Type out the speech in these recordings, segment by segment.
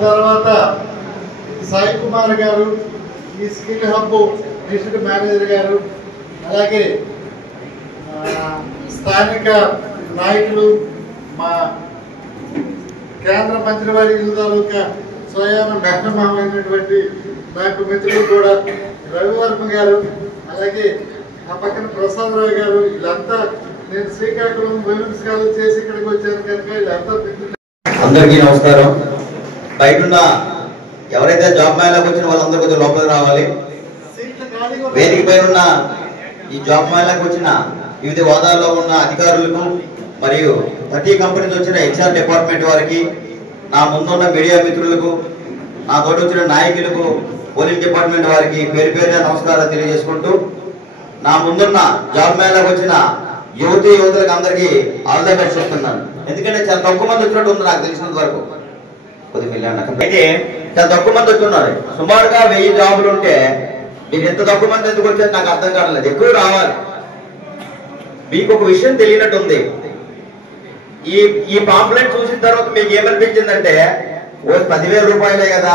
తర్వాత సాయి కుమార్ గారు, ఈ స్కిల్ హబ్ డిస్ట్రిక్ట్ మేనేజర్ గారు, అలాగే స్థానిక నాయకులు, మా కేంద్ర మంత్రివర్యుల తాలూకా స్వయాన మేనమామైనటువంటి నాకు మిత్రులు కూడా రవివర్మ గారు, అలాగే ఆ పక్కన ప్రసాదరావు గారు, వీళ్ళంతా నేను శ్రీకాకుళం విమెన్స్ కాలేజ్ చేసి ఇక్కడికి వచ్చాను కనుక వీళ్ళంతా అందరికీ నమస్కారం. బయట ఎవరైతే జాబ్ మేళాకి వచ్చిన వాళ్ళందరూ కొంచెం లోపలికి రావాలి. వేదిక పైన ఉన్న ఈ జాబ్ మేళాకి వచ్చిన వివిధ హోదాల్లో ఉన్న అధికారులకు మరియు 30 కంపెనీస్ వచ్చిన హెచ్ఆర్ డిపార్ట్మెంట్ వారికి, నా ముందున్న మీడియా మిత్రులకు, నా తోటి వచ్చిన నాయకులకు, పోలీస్ డిపార్ట్మెంట్ వారికి పేరు పేరుగా నమస్కారాలు తెలియజేసుకుంటూ, నా ముందున్న జాబ్ మేళాకి వచ్చిన యువతులకు అందరికీ ఆల్ ద బెస్ట్ చెప్తున్నాను. ఎందుకంటే చాలా తక్కువ మంది వచ్చినట్టు ఉంది నాకు తెలిసినంత వరకు. అయితే చాలా తక్కువ మంది వచ్చున్నారు. సుమారుగా 1000 జాబులు ఉంటే మీరు ఎంత తక్కువ మంది ఎందుకు వచ్చారు నాకు అర్థం కావట్లేదు. ఎక్కువ రావాలి. మీకు ఒక విషయం తెలియనట్టుంది. ఈ పాంప్లెట్ చూసిన తర్వాత మీకు ఏమనిపించిందంటే, ఓ 10,000 రూపాయలే కదా,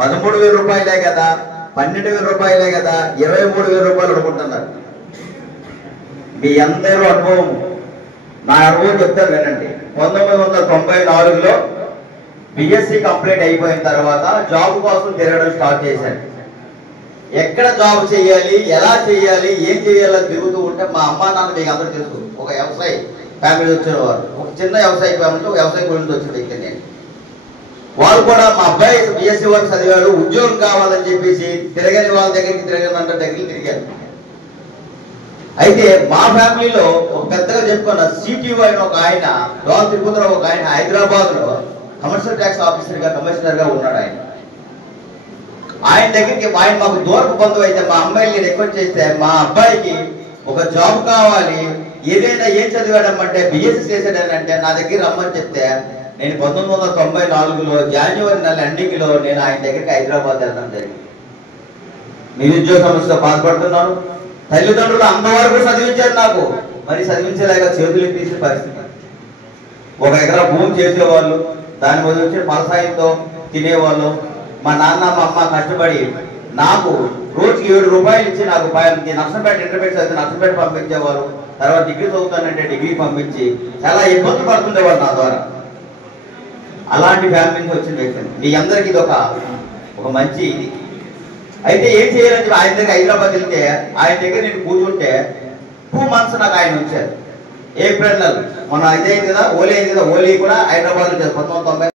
13,000 రూపాయలే కదా, 12,000 రూపాయలే కదా, 23,000 రూపాయలు అనుకుంటున్నారు. మీ అందరూ అనుభవం, నా అనుభవం చెప్తాను వినండి. 1994లో బిఎస్సి కంప్లీట్ అయిపోయిన తర్వాత జాబ్ కోసం తిరగడం స్టార్ట్ చేశాను. ఎక్కడ జాబ్ చేయాలి, ఎలా చేయాలి, ఏం చేయాలని తిరుగుతూ ఉంటే మా అమ్మా నాన్న మీకు అందరూ తెలుసు, ఒక వ్యవసాయ ఫ్యామిలీ వచ్చిన వారు, ఒక చిన్న వ్యవసాయ ఫ్యామిలీ, ఒక వ్యవసాయ గురించి వచ్చిన వ్యక్తి నేను. వాళ్ళు కూడా మా అబ్బాయి బిఎస్సి వరకు చదివాడు, ఉద్యోగం కావాలని చెప్పేసి తిరగని వాళ్ళ దగ్గరికి దగ్గరికి తిరిగారు. అయితే మా ఫ్యామిలీలో ఒక పెద్దగా చెప్పుకున్న సిటిఓ అయిన ఒక ఆయన, డోన్ తిరుపతిలో ఒక ఆయన హైదరాబాద్ లో కమర్షియల్ ట్యాక్స్ ఆఫీసర్ గా, కమిషనర్ గా ఉన్నాడు. ఆయన దగ్గరికి ఆయన మాకు దూరపు బంధువు. అయితే మా అమ్మాయిని రిక్వెస్ట్ చేస్తే, మా అబ్బాయికి ఒక జాబ్ కావాలి, ఏదైనా ఏం చదివాడమ్మంటే బిఎస్సి చేశాడనంటే నా దగ్గర రమ్మని చెప్తే, నేను 1994లో జనవరి నెల ఎండింగ్లో నేను ఆయన దగ్గరికి హైదరాబాద్ వెళ్ళడం జరిగింది. నిరుద్యోగ సమస్యతో బాధపడుతున్నాను. తల్లిదండ్రులు అంతవరకు చదివించారు నాకు, మరి చదివించలేక చేతులు తీసిన పరిస్థితి. 1 ఎకరా భూమి చేసేవాళ్ళు, దాని మీద వచ్చి ఫలసాయంతో తినేవాళ్ళు. మా నాన్న మా అమ్మ కష్టపడి నాకు రోజుకి 7 రూపాయలు ఇచ్చి నాకు నర్సంపేట ఇంటర్మీడియట్ చదివితే నర్సంపేట పంపించేవారు. తర్వాత డిగ్రీ చదువుతానంటే డిగ్రీ పంపించి చాలా ఇబ్బందులు పడుతుండేవాళ్ళు నా ద్వారా. అలాంటి ఫ్యామిలీ నుంచి వచ్చిన వ్యక్తిని. మీ అందరికీ ఇది ఒక మంచి ఇది. అయితే ఏం చేయాలని ఆయన దగ్గర హైదరాబాద్ వెళ్తే, ఆయన దగ్గర నేను కూర్చుంటే 2 months నాకు ఆయన వచ్చారు. ఏప్రిల్ నెల మొన్న ఇదైంది కదా, ఓలీ అయింది కదా, ఓలీ కూడా హైదరాబాద్ లో 1990